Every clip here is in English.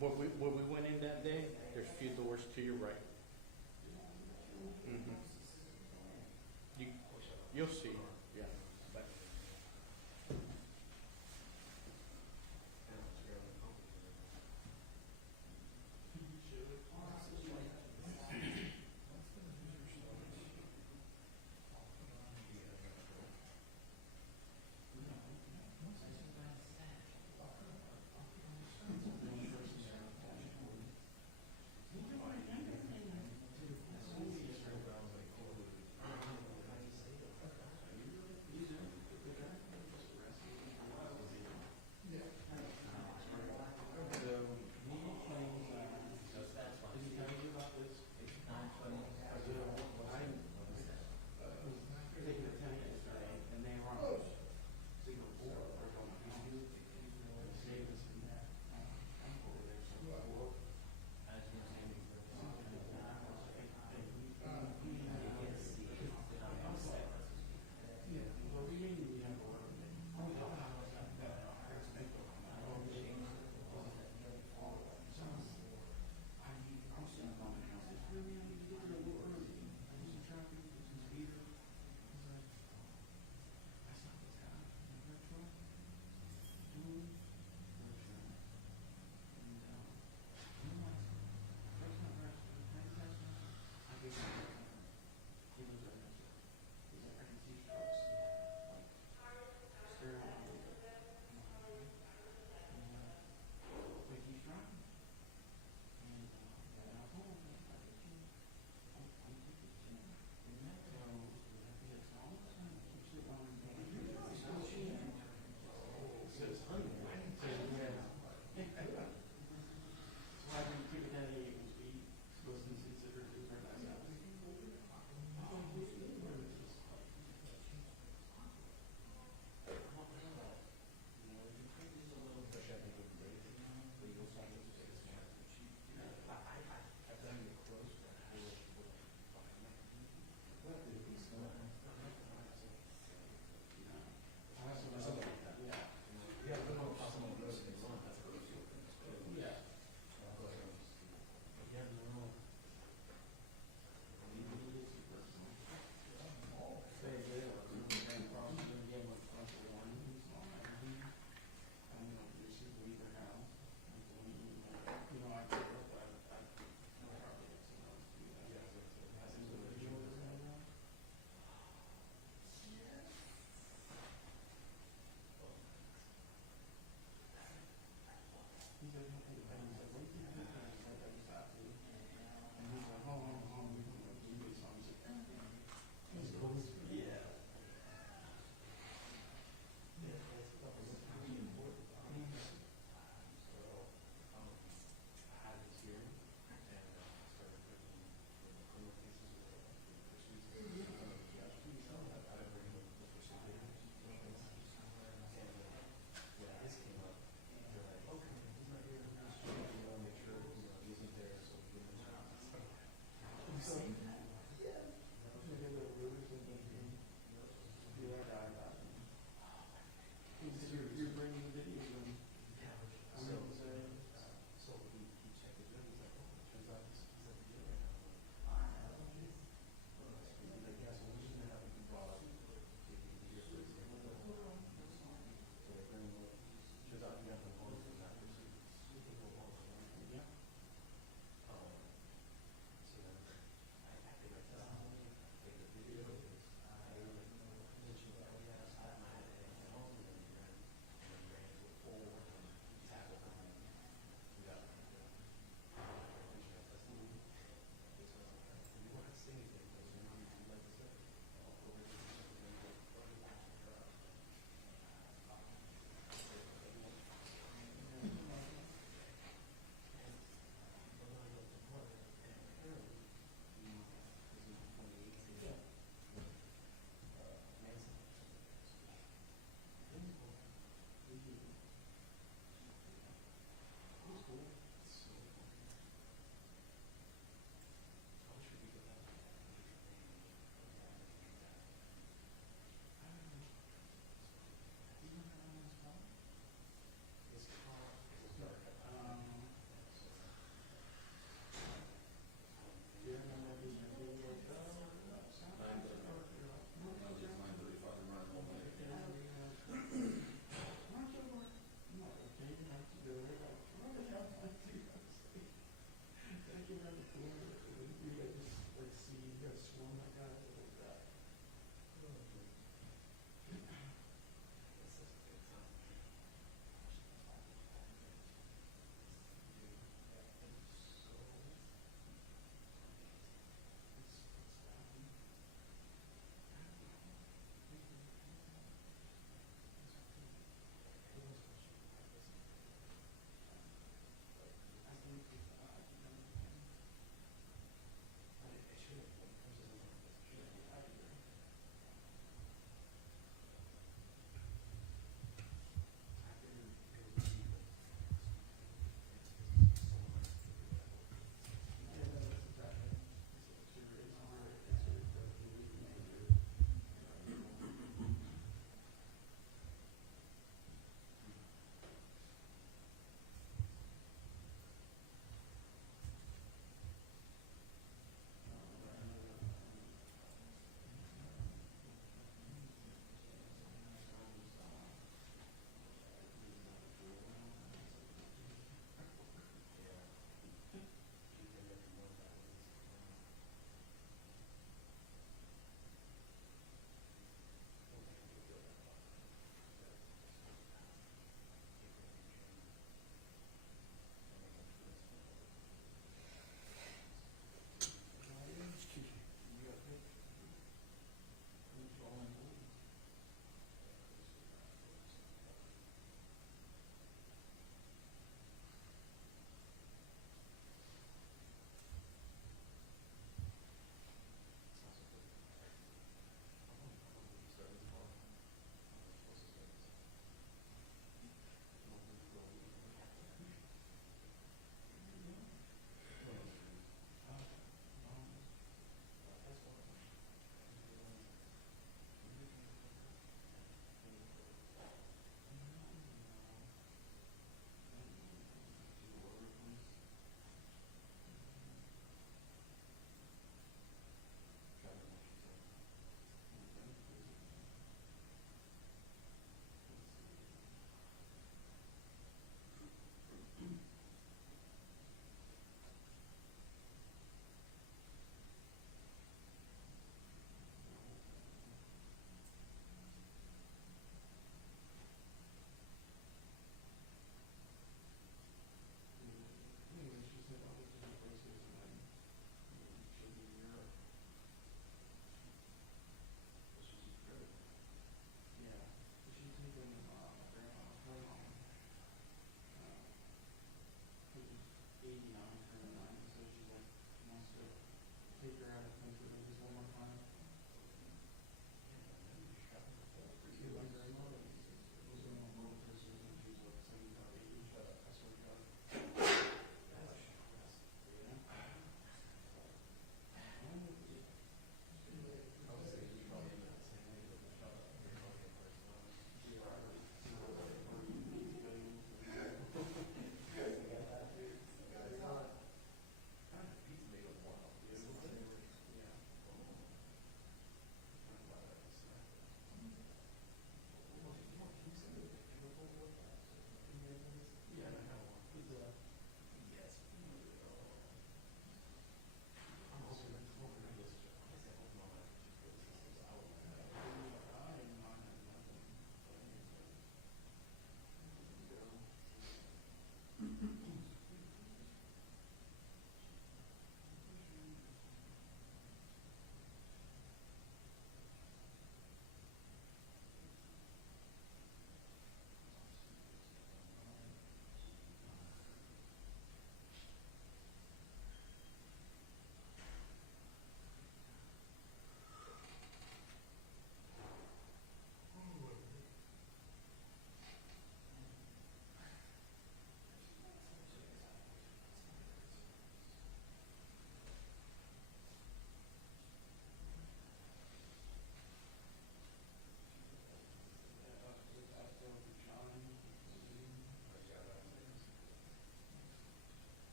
Where we went in that day, there's a few doors to your right. Mm-hmm. You, you'll see. Yeah. But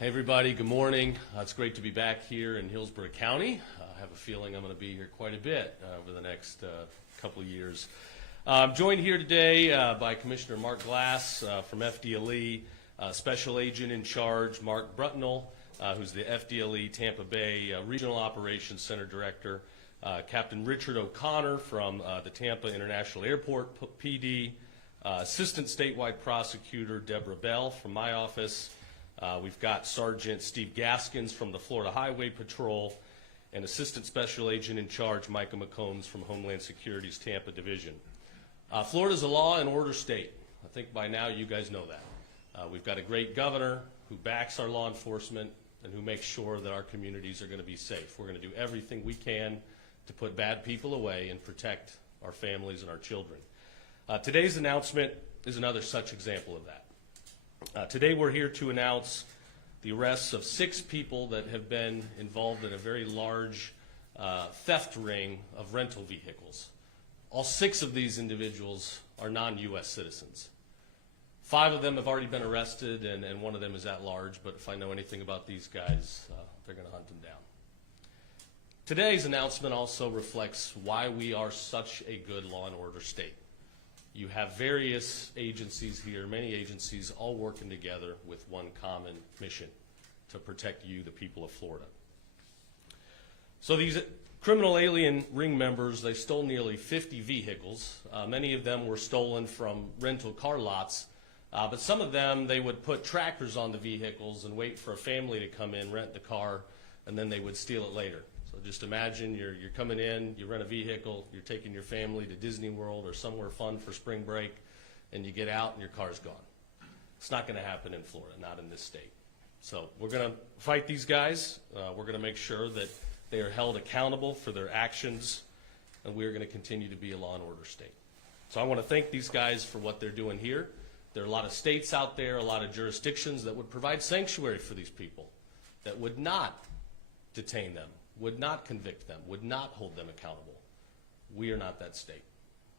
Hey everybody, good morning. It's great to be back here in Hillsborough County. I have a feeling I'm going to be here quite a bit over the next couple of years. I'm joined here today by Commissioner Mark Glass from FDLE, Special Agent in Charge Mark Brutnell, who's the FDLE Tampa Bay Regional Operations Center Director, Captain Richard O'Connor from the Tampa International Airport PD, Assistant Statewide Prosecutor Deborah Bell from my office. We've got Sergeant Steve Gaskins from the Florida Highway Patrol, and Assistant Special Agent in Charge Micah McCombs from Homeland Security's Tampa Division. Florida's a law and order state. I think by now you guys know that. We've got a great governor who backs our law enforcement and who makes sure that our communities are going to be safe. We're going to do everything we can to put bad people away and protect our families and our children. Today's announcement is another such example of that. Today we're here to announce the arrests of 6 people that have been involved in a very large theft ring of rental vehicles. All 6 of these individuals are non-U.S. citizens. 5 of them have already been arrested, and 1 of them is at large, but if I know anything about these guys, they're going to hunt them down. Today's announcement also reflects why we are such a good law and order state. You have various agencies here, many agencies, all working together with one common mission: to protect you, the people of Florida. So these criminal alien ring members, they stole nearly 50 vehicles. Many of them were stolen from rental car lots, but some of them, they would put trackers on the vehicles and wait for a family to come in, rent the car, and then they would steal it later. So just imagine you're coming in, you rent a vehicle, you're taking your family to Disney World or somewhere fun for spring break, and you get out and your car's gone. It's not going to happen in Florida, not in this state. So we're going to fight these guys. We're going to make sure that they are held accountable for their actions, and we're going to continue to be a law and order state. So I want to thank these guys for what they're doing here. There are a lot of states out there, a lot of jurisdictions that would provide sanctuary for these people, that would not detain them, would not convict them, would not hold them accountable. We are not that state.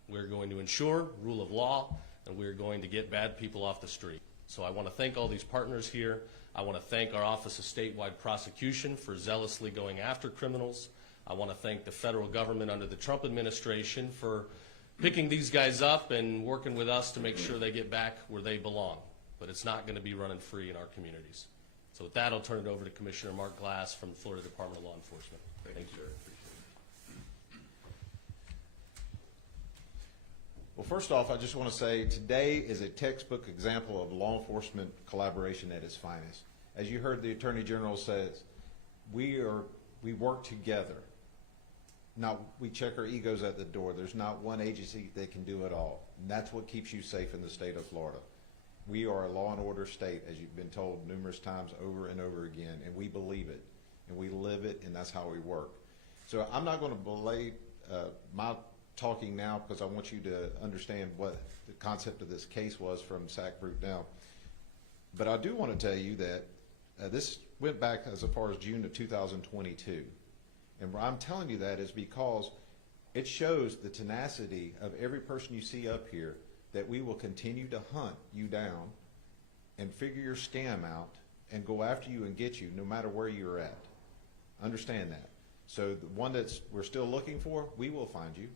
We're going to ensure rule of law, and we're going to get bad people off the street. So I want to thank all these partners here. I want to thank our Office of Statewide Prosecution for zealously going after criminals. I want to thank the federal government under the Trump administration for picking these guys up and working with us to make sure they get back where they belong. But it's not going to be running free in our communities. So with that, I'll turn it over to Commissioner Mark Glass from the Florida Department of Law Enforcement. Thank you, sir. Well, first off, I just want to say today is a textbook example of law enforcement collaboration at its finest. As you heard the Attorney General says, we work together. Now, we check our egos at the door. There's not one agency that can do it all. And that's what keeps you safe in the state of Florida. We are a law and order state, as you've been told numerous times over and over again, and we believe it, and we live it, and that's how we work. So I'm not going to belay my talking now because I want you to understand what the concept of this case was from SAC Brutnell. But I do want to tell you that this went back as far as June of 2022. And why I'm telling you that is because it shows the tenacity of every person you see up here, that we will continue to hunt you down and figure your scam out and go after you and get you no matter where you're at. Understand that. So the one we're still looking for, we will find you.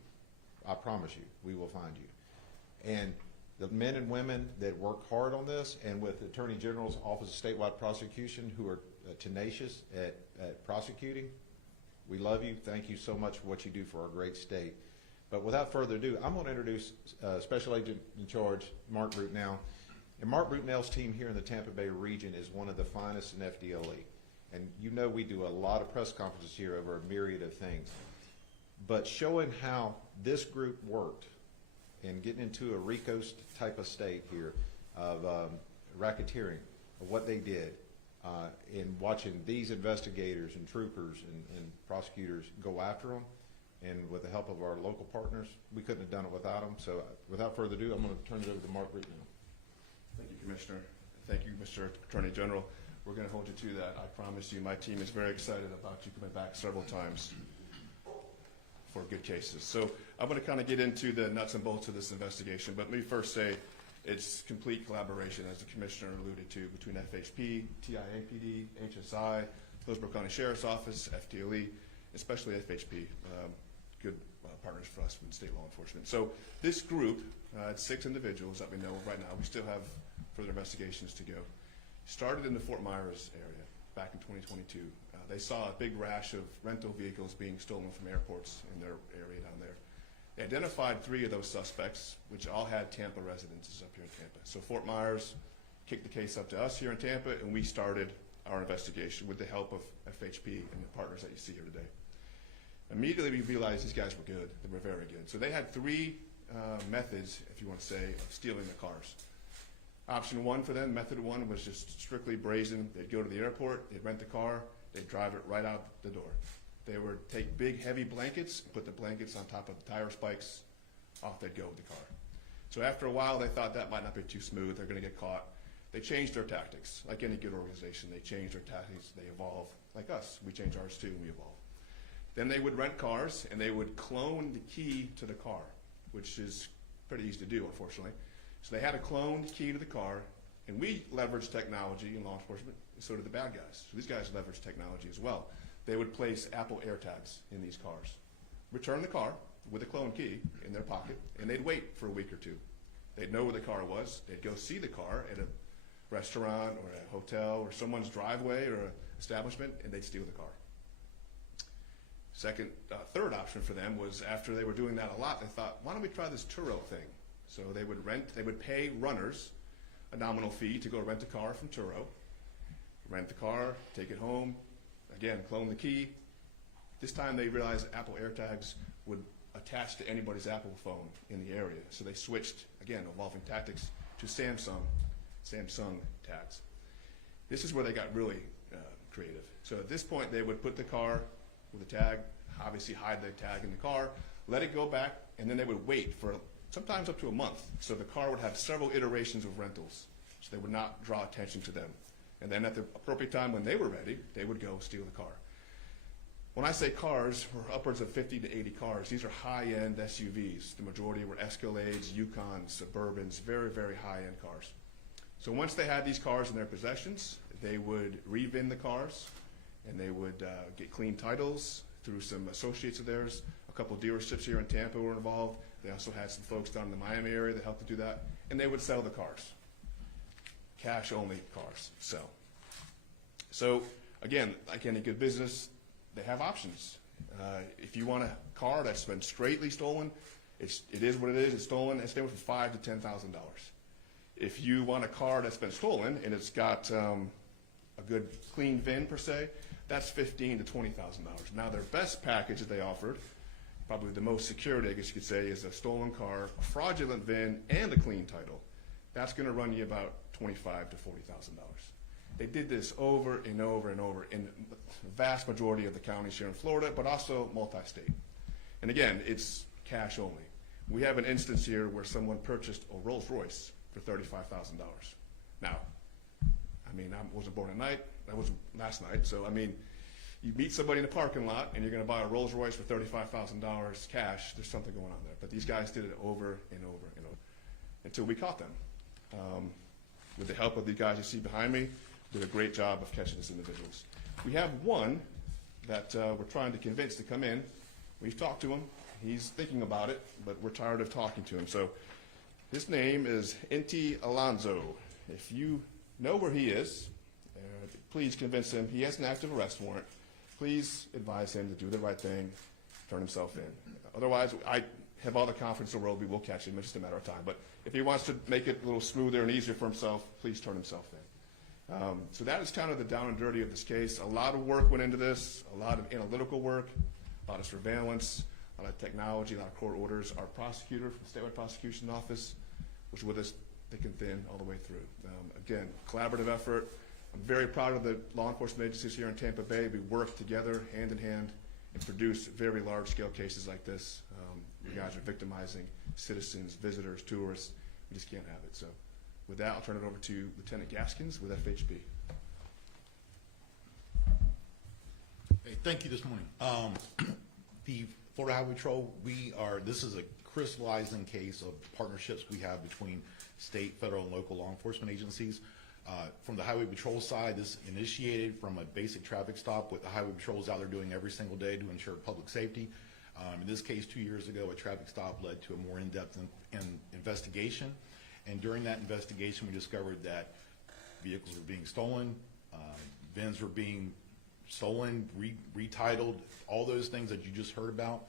I promise you, we will find you. And the men and women that work hard on this, and with the Attorney General's Office of Statewide Prosecution, who are tenacious at prosecuting, we love you. Thank you so much for what you do for our great state. But without further ado, I'm going to introduce Special Agent in Charge, Mark Brutnell. And Mark Brutnell's team here in the Tampa Bay region is one of the finest in FDLE. And you know we do a lot of press conferences here over a myriad of things. But showing how this group worked and getting into a RICO type of state here of racketeering, of what they did, in watching these investigators and troopers and prosecutors go after them, and with the help of our local partners, we couldn't have done it without them. So without further ado, I'm going to turn it over to Mark Brutnell. Thank you, Commissioner. Thank you, Mr. Attorney General. We're going to hold you to that. I promise you, my team is very excited about you coming back several times for good cases. So I'm going to kind of get into the nuts and bolts of this investigation, but let me first say It's complete collaboration, as the Commissioner alluded to, between FHP, TIAPD, HSI, Hillsborough County Sheriff's Office, FTLE, especially FHP. Good partners for us from state law enforcement. So this group, it's 6 individuals that we know right now. We still have further investigations to go. Started in the Fort Myers area back in 2022. They saw a big rash of rental vehicles being stolen from airports in their area down there. They identified 3 of those suspects, which all had Tampa residences up here in Tampa. So Fort Myers kicked the case up to us here in Tampa, and we started our investigation with the help of FHP and the partners that you see here today. Immediately we realized these guys were good. They were very good. So they had 3 methods, if you want to say, of stealing the cars. Option 1 for them, method 1, was just strictly brazen. They'd go to the airport, they'd rent the car, they'd drive it right out the door. They would take big, heavy blankets, put the blankets on top of the tire spikes, off they'd go with the car. So after a while, they thought that might not be too smooth, they're going to get caught. They changed their tactics. Like any good organization, they change their tactics, they evolve. Like us, we change ours too, and we evolve. Then they would rent cars, and they would clone the key to the car, which is pretty easy to do, unfortunately. So they had a cloned key to the car, and we leveraged technology in law enforcement, and so did the bad guys. So these guys leveraged technology as well. They would place Apple AirTags in these cars, return the car with a cloned key in their pocket, and they'd wait for a week or 2. They'd know where the car was. They'd go see the car at a restaurant or a hotel or someone's driveway or an establishment, and they'd steal the car. Third option for them was, after they were doing that a lot, they thought, why don't we try this Turo thing? So they would pay runners a nominal fee to go rent a car from Turo, rent the car, take it home, again, clone the key. This time they realized Apple AirTags would attach to anybody's Apple phone in the area. So they switched, again, evolving tactics, to Samsung tags. This is where they got really creative. So at this point, they would put the car with a tag, obviously hide the tag in the car, let it go back, and then they would wait for sometimes up to a month. So the car would have several iterations of rentals, so they would not draw attention to them. And then at the appropriate time when they were ready, they would go steal the car. When I say cars, we're upwards of 50 to 80 cars. These are high-end SUVs. The majority were Escalades, Yukons, Suburbans, very, very high-end cars. So once they had these cars in their possessions, they would re-VIN the cars, and they would get clean titles through some associates of theirs. A couple of dealerships here in Tampa were involved. They also had some folks down in the Miami area that helped to do that, and they would sell the cars. Cash-only cars sell. So again, like any good business, they have options. If you want a car that's been straightly stolen, it is what it is. It's stolen. It's anywhere from $5,000 to $10,000. If you want a car that's been stolen and it's got a good clean VIN per se, that's $15,000 to $20,000. Now their best package that they offered, probably the most security, I guess you could say, is a stolen car, a fraudulent VIN, and a clean title. That's going to run you about $25,000 to $40,000. They did this over and over and over in the vast majority of the counties here in Florida, but also multi-state. And again, it's cash only. We have an instance here where someone purchased a Rolls Royce for $35,000. Now, I mean, I wasn't born at night. That was last night. So, I mean, you meet somebody in the parking lot and you're going to buy a Rolls Royce for $35,000 cash. There's something going on there. But these guys did it over and over and over until we caught them. With the help of the guys you see behind me, did a great job of catching these individuals. We have one that we're trying to convince to come in. We've talked to him. He's thinking about it, but we're tired of talking to him. So his name is Inti Alonso. If you know where he is, please convince him. He has an active arrest warrant. Please advise him to do the right thing, turn himself in. Otherwise, I have all the confidence in the world we will catch him. It's just a matter of time. But if he wants to make it a little smoother and easier for himself, please turn himself in. So that is kind of the down and dirty of this case. A lot of work went into this, a lot of analytical work, a lot of surveillance, a lot of technology, a lot of court orders. Our prosecutor from the statewide prosecution office was with us thick and thin all the way through. Again, collaborative effort. I'm very proud of the law enforcement agencies here in Tampa Bay. We work together hand in hand and produce very large-scale cases like this. You guys are victimizing citizens, visitors, tourists. We just can't have it. So with that, I'll turn it over to Lieutenant Gaskins with FHP. Hey, thank you this morning. The Florida Highway Patrol, this is a crystallizing case of partnerships we have between state, federal, and local law enforcement agencies. From the Highway Patrol side, this initiated from a basic traffic stop, what the Highway Patrol is out there doing every single day to ensure public safety. In this case, 2 years ago, a traffic stop led to a more in-depth investigation. And during that investigation, we discovered that vehicles were being stolen, VINs were being stolen, retitled, all those things that you just heard about.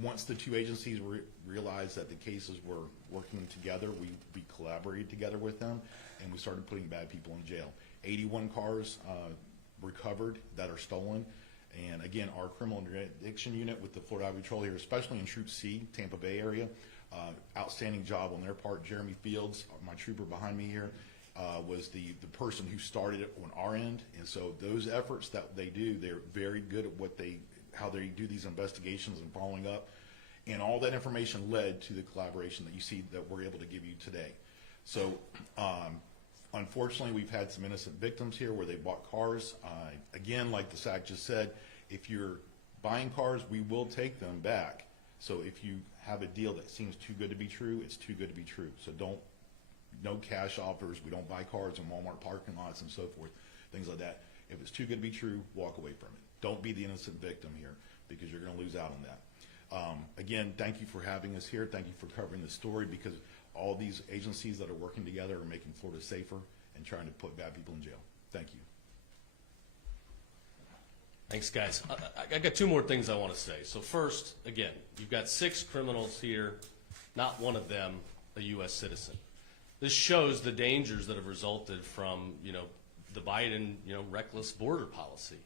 Once the two agencies realized that the cases were working together, we collaborated together with them, and we started putting bad people in jail. 81 cars recovered that are stolen. And again, our criminal interdiction unit with the Florida Highway Patrol here, especially in Troop C, Tampa Bay area, outstanding job on their part. Jeremy Fields, my trooper behind me here, was the person who started it on our end. And so those efforts that they do, they're very good at how they do these investigations and following up. And all that information led to the collaboration that you see that we're able to give you today. So unfortunately, we've had some innocent victims here where they bought cars. Again, like the SAC just said, if you're buying cars, we will take them back. So if you have a deal that seems too good to be true, it's too good to be true. So no cash offers. We don't buy cars in Walmart parking lots and so forth, things like that. If it's too good to be true, walk away from it. Don't be the innocent victim here, because you're going to lose out on that. Again, thank you for having us here. Thank you for covering the story, because all these agencies that are working together are making Florida safer and trying to put bad people in jail. Thank you. Thanks, guys. I got two more things I want to say. So first, again, you've got 6 criminals here, not one of them a U.S. citizen. This shows the dangers that have resulted from, the Biden, reckless border policy.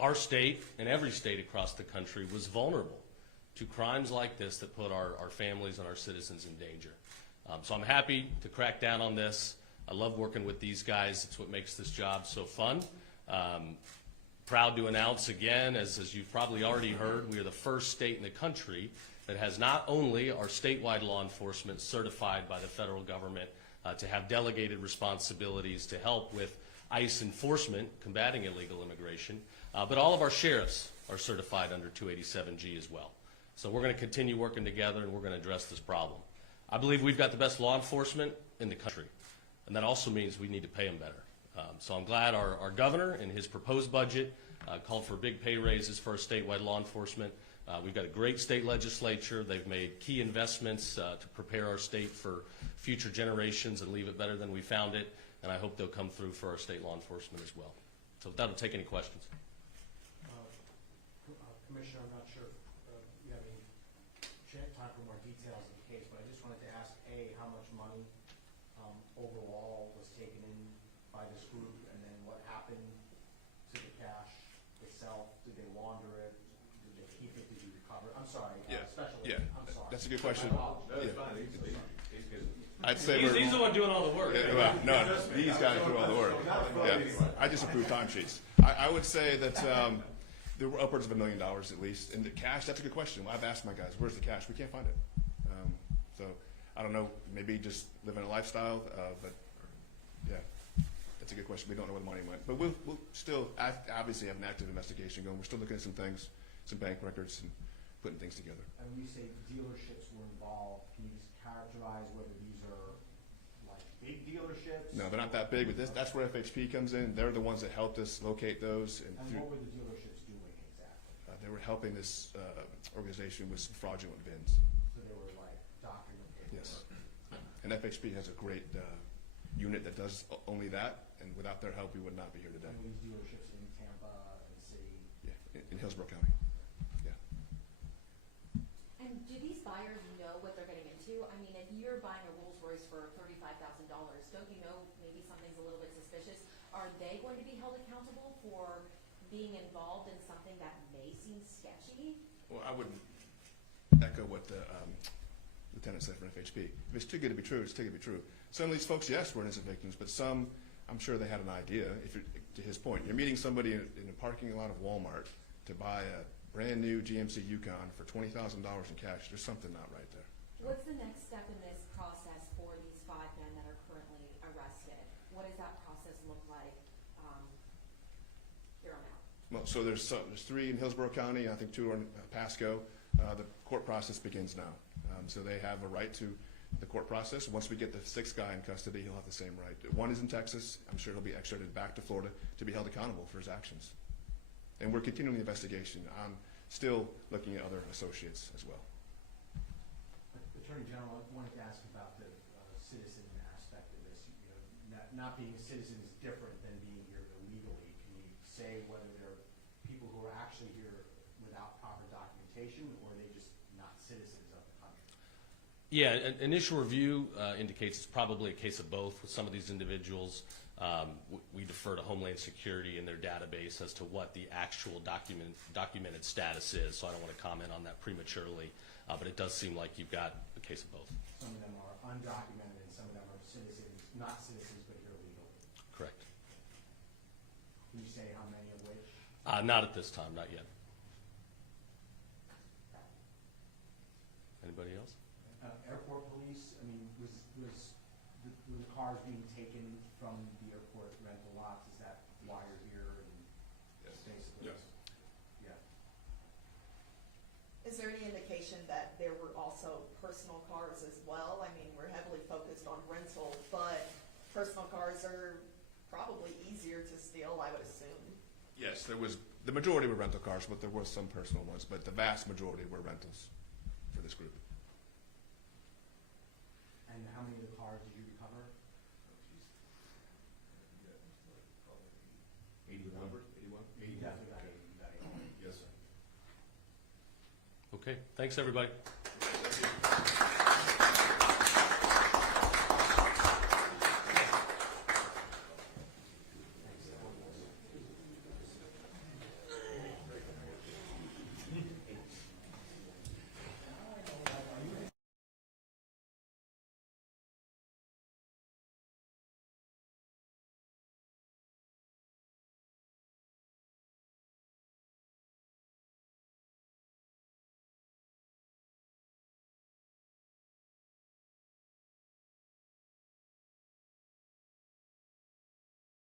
Our state and every state across the country was vulnerable to crimes like this that put our families and our citizens in danger. So I'm happy to crack down on this. I love working with these guys. It's what makes this job so fun. Proud to announce again, as you've probably already heard, we are the first state in the country that has not only our statewide law enforcement certified by the federal government to have delegated responsibilities to help with ICE enforcement, combating illegal immigration, but all of our sheriffs are certified under 287G as well. So we're going to continue working together, and we're going to address this problem. I believe we've got the best law enforcement in the country, and that also means we need to pay them better. So I'm glad our governor, in his proposed budget, called for big pay raises for our statewide law enforcement. We've got a great state legislature. They've made key investments to prepare our state for future generations and leave it better than we found it, and I hope they'll come through for our state law enforcement as well. So with that, I'll take any questions. Commissioner, I'm not sure if you have any time for more details of the case, but I just wanted to ask, A, how much money overall was taken in by this group, and then what happened to the cash itself? Did they launder it? Did they keep it? Did you recover it? I'm sorry, special agent. I'm sorry. That's a good question. No, it's fine. He's good. I'd say He's the one doing all the work. well, no, these guys do all the work. Yeah, I just approve timesheets. I would say that there were upwards of $1 million at least. And the cash, that's a good question. I've asked my guys, where's the cash? We can't find it. So I don't know, maybe just living a lifestyle, but yeah, that's a good question. We don't know where the money went. But we'll still obviously have an active investigation going. We're still looking at some things, some bank records, and putting things together. And when you say dealerships were involved, can you just characterize whether these are like big dealerships? No, they're not that big, but that's where FHP comes in. They're the ones that helped us locate those. And what were the dealerships doing exactly? They were helping this organization with some fraudulent bins. So they were like document paperwork? Yes. And FHP has a great unit that does only that, and without their help, we would not be here today. And these dealerships in Tampa and city? Yeah, in Hillsborough County. Yeah. And do these buyers know what they're getting into? I mean, if you're buying a Rolls Royce for $35,000, don't you know maybe something's a little bit suspicious? Are they going to be held accountable for being involved in something that may seem sketchy? Well, I would echo what the lieutenant said from FHP. If it's too good to be true, it's too good to be true. Some of these folks, yes, were innocent victims, but some, I'm sure they had an idea. If you're, to his point, you're meeting somebody in a parking lot of Walmart to buy a brand new GMC Yukon for $20,000 in cash. There's something not right there. What's the next step in this process for these 5 men that are currently arrested? What does that process look like here on out? Well, so there's 3 in Hillsborough County. I think 2 are in Pasco. the court process begins now. So they have a right to the court process. Once we get the sixth guy in custody, he'll have the same right. One is in Texas. I'm sure he'll be extradited back to Florida to be held accountable for his actions. And we're continuing the investigation. I'm still looking at other associates as well. Attorney General, I wanted to ask about the citizen aspect of this. You know, not being a citizen is different than being here illegally. Can you say whether there are people who are actually here without proper documentation, or are they just not citizens of the country? Yeah, initial review indicates it's probably a case of both. With some of these individuals, we defer to Homeland Security and their database as to what the actual documented status is, so I don't want to comment on that prematurely, but it does seem like you've got a case of both. Some of them are undocumented and some of them are citizens, not citizens, but here legally. Correct. Can you say how many of which? Not at this time, not yet. Anybody else? Airport police, I mean, were the cars being taken from the airport rental lots? Is that why you're here? And Yes. basically, Yes. yeah. Is there any indication that there were also personal cars as well? I mean, we're heavily focused on rental, but personal cars are probably easier to steal, I would assume. Yes, there was, the majority were rental cars, but there were some personal ones, but the vast majority were rentals for this group. And how many of the cars did you recover? 81. You definitely got 80. You got 80. Yes, sir. Okay, thanks everybody.